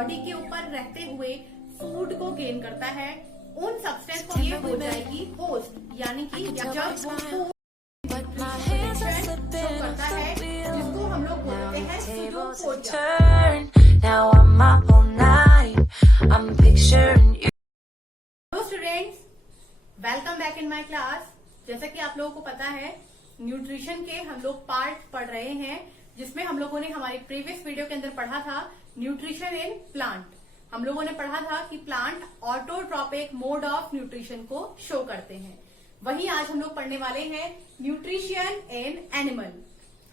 Body के ऊपर रहते हुए फूड को गेन करता है, उन सब्सटेंस को ये हो जाएगी होस्ट, यानी कि जब वो फूड शो करता है जिसको हम लोग बोलते हैं pseudopodia. Hello students, welcome back in my class. जैसा कि आप लोगों को पता है, न्यूट्रिशन के हम लोग पार्ट पढ़ रहे हैं, जिसमें हम लोगों ने हमारी प्रीवियस वीडियो के अंदर पढ़ा था न्यूट्रिशन इन प्लांट। हम लोगों ने पढ़ा था कि plant autotrophic mode of nutrition को शो करते हैं। वहीं आज हम लोग पढ़ने वाले हैं न्यूट्रिशन इन एनिमल।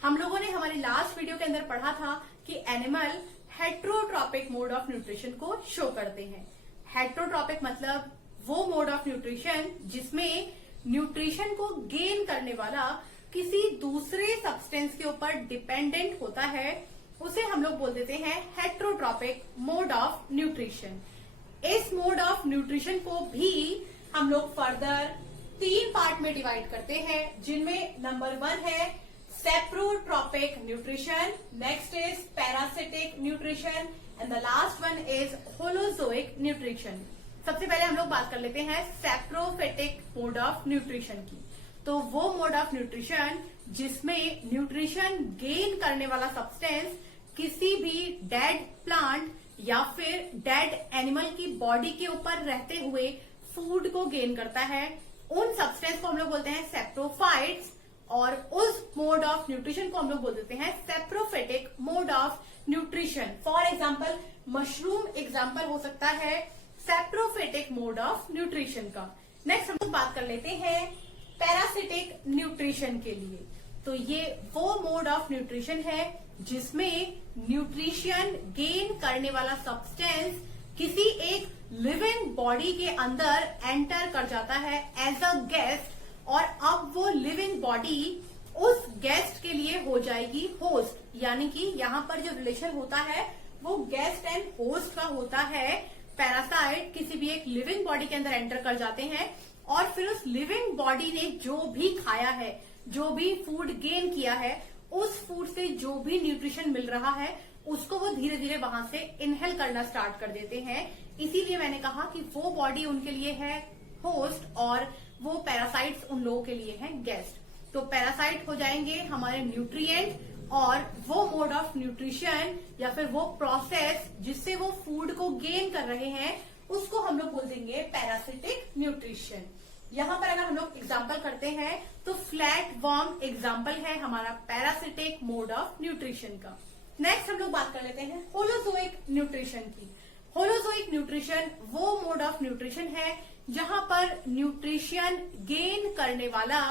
हम लोगों ने हमारी लास्ट वीडियो के अंदर पढ़ा था कि animal heterotrophic mode of nutrition को शो करते हैं। हेट्रोट्रोपिक मतलब वो मोड ऑफ न्यूट्रिशन जिसमें न्यूट्रिशन को गेन करने वाला किसी दूसरे सब्सटेंस के ऊपर डिपेंडेंट होता है, उसे हम लोग बोल देते हैं हेट्रोट्रोपिक मोड ऑफ न्यूट्रिशन। इस मोड ऑफ न्यूट्रिशन को भी हम लोग फर्दर 3 पार्ट में डिवाइड करते हैं, जिनमें नंबर 1 है saprotrophic nutrition, next is parasitic nutrition and the last one is holozoic nutrition. सबसे पहले हम लोग बात कर लेते हैं सेप्रोफिटिक मोड ऑफ न्यूट्रिशन की। तो वो मोड ऑफ न्यूट्रिशन जिसमें न्यूट्रिशन गेन करने वाला सब्सटेंस किसी भी डेड प्लांट या फिर डेड एनिमल की बॉडी के ऊपर रहते हुए फूड को गेन करता है, उन सब्सटेंस को हम लोग बोलते हैं सेप्रोफाइट्स, और उस मोड ऑफ न्यूट्रिशन को हम लोग बोल देते हैं saprophytic mode of nutrition. For example mushroom example हो सकता है सेप्रोफिटिक मोड ऑफ न्यूट्रिशन का। नेक्स्ट हम लोग बात कर लेते हैं पैरासिटिक न्यूट्रिशन के लिए। तो ये वो मोड ऑफ न्यूट्रिशन है जिसमें न्यूट्रिशन गेन करने वाला सब्सटेंस किसी एक लिविंग बॉडी के अंदर एंटर कर जाता है एज अ गेस्ट, और अब वो लिविंग बॉडी उस गेस्ट के लिए हो जाएगी होस्ट, यानी कि यहाँ पर जो रिलेशन होता है वो गेस्ट एंड होस्ट का होता है। पैरासाइट किसी भी एक लिविंग बॉडी के अंदर एंटर कर जाते हैं और फिर उस लिविंग बॉडी ने जो भी खाया है, जो भी फूड गेन किया है, उस फूड से जो भी न्यूट्रिशन मिल रहा है उसको वो धीरे धीरे वहां से इनहेल करना स्टार्ट कर देते हैं। इसीलिए मैंने कहा कि वो बॉडी उनके लिए है होस्ट और वो पैरासाइट्स उन लोगों के लिए हैं गेस्ट। तो पैरासाइट हो जाएंगे हमारे न्यूट्रिएंट, और वो मोड ऑफ न्यूट्रिशन या फिर वो प्रोसेस जिससे वो फूड को गेन कर रहे हैं उसको हम लोग बोल देंगे पैरासिटिक न्यूट्रिशन। यहाँ पर अगर हम लोग एग्जाम्पल करते हैं तो फ्लैट वर्म एग्जाम्पल है हमारा पैरासिटिक मोड ऑफ न्यूट्रिशन का। नेक्स्ट हम लोग बात कर लेते हैं होलोजोइक न्यूट्रिशन की। होलोजोइक न्यूट्रिशन वो मोड ऑफ न्यूट्रिशन है जहां पर न्यूट्रिशन गेन करने वाला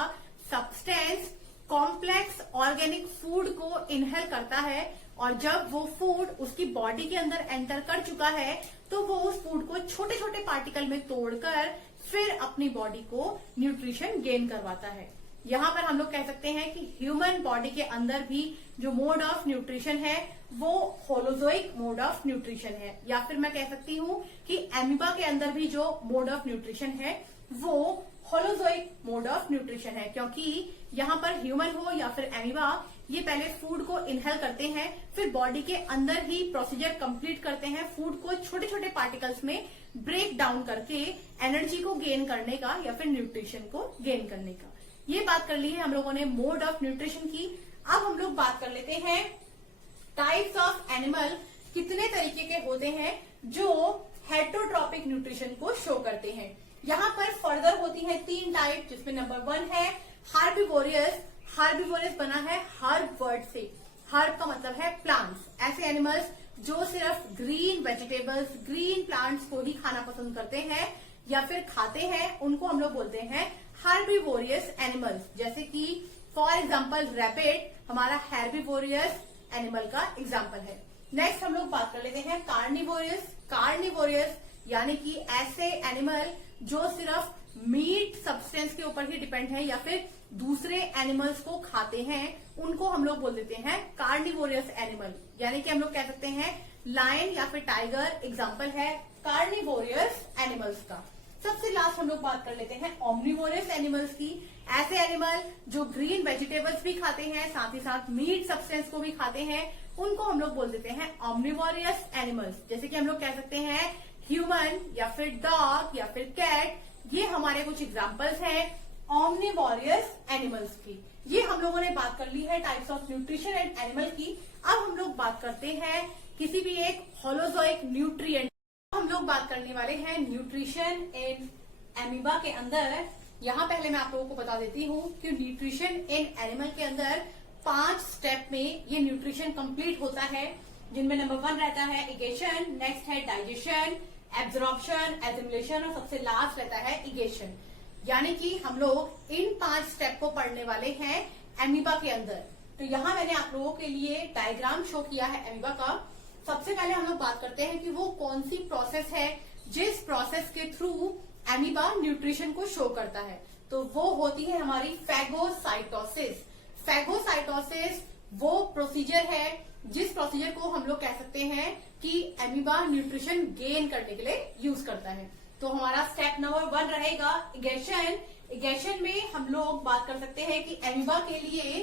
सब्सटेंस कॉम्प्लेक्स ऑर्गेनिक फूड को इनहेल करता है, और जब वो फूड उसकी बॉडी के अंदर एंटर कर चुका है तो वो उस फूड को छोटे छोटे पार्टिकल में तोड़कर फिर अपनी बॉडी को न्यूट्रिशन गेन करवाता है। यहाँ पर हम लोग कह सकते हैं कि ह्यूमन बॉडी के अंदर भी जो मोड ऑफ न्यूट्रिशन है वो होलोजोइक मोड ऑफ न्यूट्रिशन है, या फिर मैं कह सकती हूँ कि एमीबा के अंदर भी जो मोड ऑफ न्यूट्रिशन है वो होलोजोइक मोड ऑफ न्यूट्रिशन है, क्योंकि यहाँ पर ह्यूमन हो या फिर एमीबा, ये पहले फूड को इनहेल करते हैं, फिर बॉडी के अंदर ही प्रोसीजर कंप्लीट करते हैं फूड को छोटे छोटे पार्टिकल्स में ब्रेक डाउन करके एनर्जी को गेन करने का या फिर न्यूट्रिशन को गेन करने का। ये बात कर ली है हम लोगों ने मोड ऑफ न्यूट्रिशन की। अब हम लोग बात कर लेते हैं टाइप्स ऑफ एनिमल कितने तरीके के होते हैं जो हेट्रोट्रोपिक न्यूट्रिशन को शो करते हैं। यहाँ पर फर्दर होती है 3 टाइप, जिसमें नंबर 1 है हार्बिवोरियस। हार्बिवोरियस बना है हर्ब वर्ड से। हर्ब का मतलब है प्लांट्स। ऐसे एनिमल्स जो सिर्फ ग्रीन वेजिटेबल्स, ग्रीन प्लांट्स को ही खाना पसंद करते हैं या फिर खाते हैं, उनको हम लोग बोलते हैं हार्बिवोरियस एनिमल्स। जैसे कि फॉर एग्जाम्पल रैबिट हमारा हार्बिवोरियस एनिमल का एग्जाम्पल है। नेक्स्ट हम लोग बात कर लेते हैं कार्निवोरियस। कार्निवोरियस यानी कि ऐसे एनिमल जो सिर्फ मीट सब्सटेंस के ऊपर ही डिपेंड है या फिर दूसरे एनिमल्स को खाते हैं, उनको हम लोग बोल देते हैं कार्निवोरियस एनिमल। यानी कि हम लोग कह सकते हैं लायन या फिर टाइगर एग्जाम्पल है कार्निवोरियस एनिमल्स का। सबसे लास्ट हम लोग बात कर लेते हैं ओमनिवोरस एनिमल्स की। ऐसे एनिमल जो ग्रीन वेजिटेबल्स भी खाते हैं, साथ ही साथ मीट सब्सटेंस को भी खाते हैं, उनको हम लोग बोल देते हैं ऑमनिवोरियस एनिमल्स। जैसे कि हम लोग कह सकते हैं ह्यूमन या फिर डॉग या फिर कैट, ये हमारे कुछ एग्जाम्पल्स हैं ऑमनिवोरियस एनिमल्स की। ये हम लोगों ने बात कर ली है types of nutrition and animal की। अब हम लोग बात करते हैं किसी भी एक होलोजोइक न्यूट्रिएंट। हम लोग बात करने वाले हैं न्यूट्रिशन इन एमीबा के अंदर। यहाँ पहले मैं आप लोगों को बता देती हूँ कि न्यूट्रिशन इन एनिमल के अंदर 5 स्टेप में ये न्यूट्रिशन कंप्लीट होता है, जिनमें नंबर 1 रहता है इगेशन, नेक्स्ट है डाइजेशन, एब्जॉर्प्शन, एसिमिलेशन और सबसे लास्ट रहता है इगेशन। यानी कि हम लोग इन 5 स्टेप को पढ़ने वाले हैं एमीबा के अंदर। तो यहाँ मैंने आप लोगों के लिए डायग्राम शो किया है एमीबा का। सबसे पहले हम लोग बात करते हैं कि वो कौन सी प्रोसेस है जिस प्रोसेस के थ्रू एमीबा न्यूट्रिशन को शो करता है। तो वो होती है हमारी फैगोसाइटोसिस। फैगोसाइटोसिस वो प्रोसीजर है जिस प्रोसीजर को हम लोग कह सकते हैं कि एमीबा न्यूट्रिशन गेन करने के लिए यूज करता है। तो हमारा स्टेप नंबर 1 रहेगा इगेशन। इगेशन में हम लोग बात कर सकते हैं कि एमीबा के लिए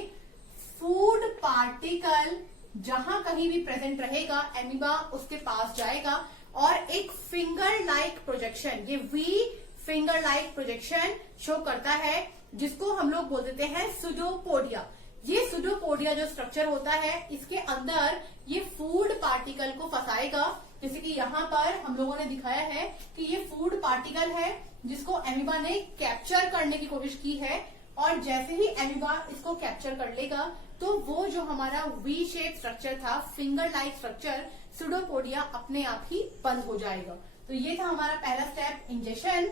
फूड पार्टिकल जहां कहीं भी प्रेजेंट रहेगा एमीबा उसके पास जाएगा और एक फिंगर लाइक प्रोजेक्शन, ये V finger like projection show करता है, जिसको हम लोग बोल देते हैं सुडोपोडिया। ये सुडोपोडिया जो स्ट्रक्चर होता है इसके अंदर ये फूड पार्टिकल को फंसाएगा। जैसे कि यहाँ पर हम लोगों ने दिखाया है कि ये फूड पार्टिकल है जिसको एमीबा ने कैप्चर करने की कोशिश की है, और जैसे ही एमीबा इसको कैप्चर कर लेगा तो वो जो हमारा वी शेप स्ट्रक्चर था, फिंगर लाइक स्ट्रक्चर, सुडोपोडिया अपने आप ही बंद हो जाएगा। तो ये था हमारा पहला स्टेप इंजेक्शन।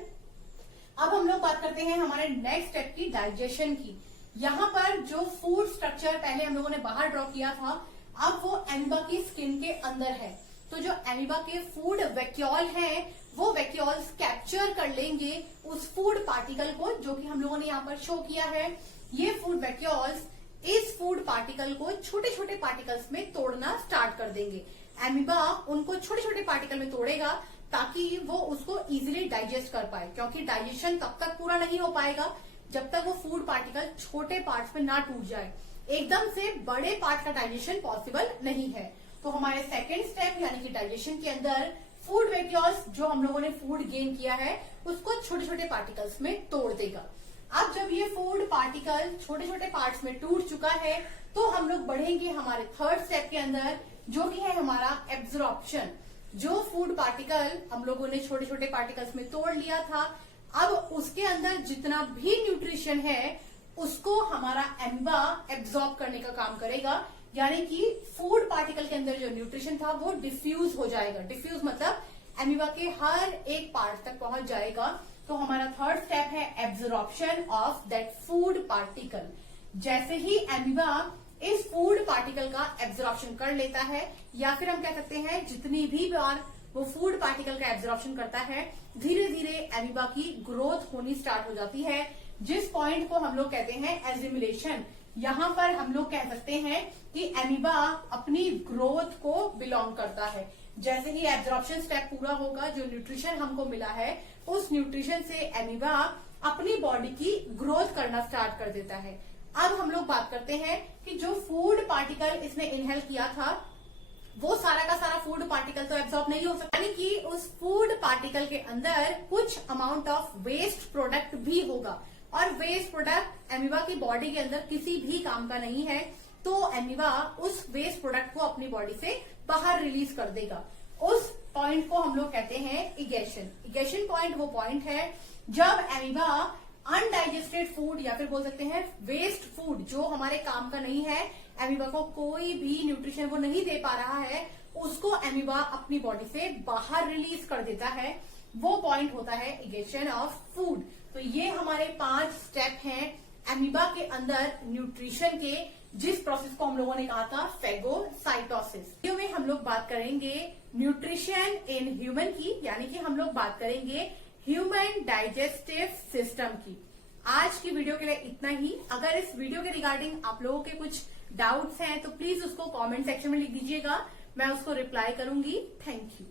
अब हम लोग बात करते हैं हमारे नेक्स्ट स्टेप की, डाइजेशन की। यहाँ पर जो फूड स्ट्रक्चर पहले हम लोगों ने बाहर ड्रॉ किया था, अब वो एमीबा की स्किन के अंदर है। तो जो एमीबा के फूड वैक्यूल हैं, वो वैक्यूल्स कैप्चर कर लेंगे उस फूड पार्टिकल को, जो कि हम लोगों ने यहाँ पर शो किया है। ये फूड वैक्यूल्स इस फूड पार्टिकल को छोटे छोटे पार्टिकल्स में तोड़ना स्टार्ट कर देंगे। एमीबा उनको छोटे छोटे पार्टिकल में तोड़ेगा ताकि वो उसको इजीली डाइजेस्ट कर पाए, क्योंकि डाइजेशन तब तक पूरा नहीं हो पाएगा जब तक वो फूड पार्टिकल छोटे पार्ट्स में ना टूट जाए। एकदम से बड़े पार्ट का डाइजेशन पॉसिबल नहीं है। तो हमारे सेकेंड स्टेप यानी कि डाइजेशन के अंदर फूड वैक्यूल्स जो हम लोगों ने फूड गेन किया है उसको छोटे छोटे पार्टिकल्स में तोड़ देगा। अब जब ये फूड पार्टिकल छोटे छोटे पार्ट्स में टूट चुका है तो हम लोग बढ़ेंगे हमारे थर्ड स्टेप के अंदर, जो कि है हमारा एब्जॉर्प्शन। जो फूड पार्टिकल हम लोगों ने छोटे छोटे पार्टिकल्स में तोड़ लिया था, अब उसके अंदर जितना भी न्यूट्रिशन है उसको हमारा एमीबा एब्जॉर्ब करने का काम करेगा। यानी कि फूड पार्टिकल के अंदर जो न्यूट्रिशन था वो डिफ्यूज हो जाएगा। डिफ्यूज मतलब एमीबा के हर एक पार्ट तक पहुंच जाएगा। तो हमारा थर्ड स्टेप है absorption of that food particle. जैसे ही एमीबा इस फूड पार्टिकल का एब्जॉर्प्शन कर लेता है, या फिर हम कह सकते हैं जितनी भी बार वो फूड पार्टिकल का एब्जॉर्प्शन करता है, धीरे धीरे एमीबा की ग्रोथ होनी स्टार्ट हो जाती है, जिस पॉइंट को हम लोग कहते हैं एसिमिलेशन। यहाँ पर हम लोग कह सकते हैं कि एमीबा अपनी ग्रोथ को बिलोंग करता है। जैसे ही एब्जॉर्प्शन स्टेप पूरा होगा, जो न्यूट्रिशन हमको मिला है उस न्यूट्रिशन से एमीबा अपनी बॉडी की ग्रोथ करना स्टार्ट कर देता है। अब हम लोग बात करते हैं कि जो फूड पार्टिकल इसने इनहेल किया था वो सारा का सारा फूड पार्टिकल तो एब्जॉर्ब नहीं हो सकता, यानी कि उस फूड पार्टिकल के अंदर कुछ अमाउंट ऑफ वेस्ट प्रोडक्ट भी होगा, और वेस्ट प्रोडक्ट एमीबा की बॉडी के अंदर किसी भी काम का नहीं है। तो एमीबा उस वेस्ट प्रोडक्ट को अपनी बॉडी से बाहर रिलीज कर देगा। उस पॉइंट को हम लोग कहते हैं इगेशन। इगेशन पॉइंट वो पॉइंट है जब एमीबा अनडाइजेस्टेड फूड या फिर बोल सकते हैं वेस्ट फूड जो हमारे काम का नहीं है, एमीबा को कोई भी न्यूट्रिशन वो नहीं दे पा रहा है, उसको एमीबा अपनी बॉडी से बाहर रिलीज कर देता है। वो पॉइंट होता है इगेशन ऑफ फूड। तो ये हमारे 5 स्टेप हैं एमीबा के अंदर न्यूट्रिशन के, जिस प्रोसेस को हम लोगों ने कहा था फैगोसाइटोसिस। वीडियो में हम लोग बात करेंगे न्यूट्रिशन इन ह्यूमन की, यानी कि हम लोग बात करेंगे ह्यूमन डाइजेस्टिव सिस्टम की। आज की वीडियो के लिए इतना ही। अगर इस वीडियो के रिगार्डिंग आप लोगों के कुछ डाउट्स हैं तो प्लीज उसको कमेंट सेक्शन में लिख दीजिएगा, मैं उसको रिप्लाई करूंगी। Thank you.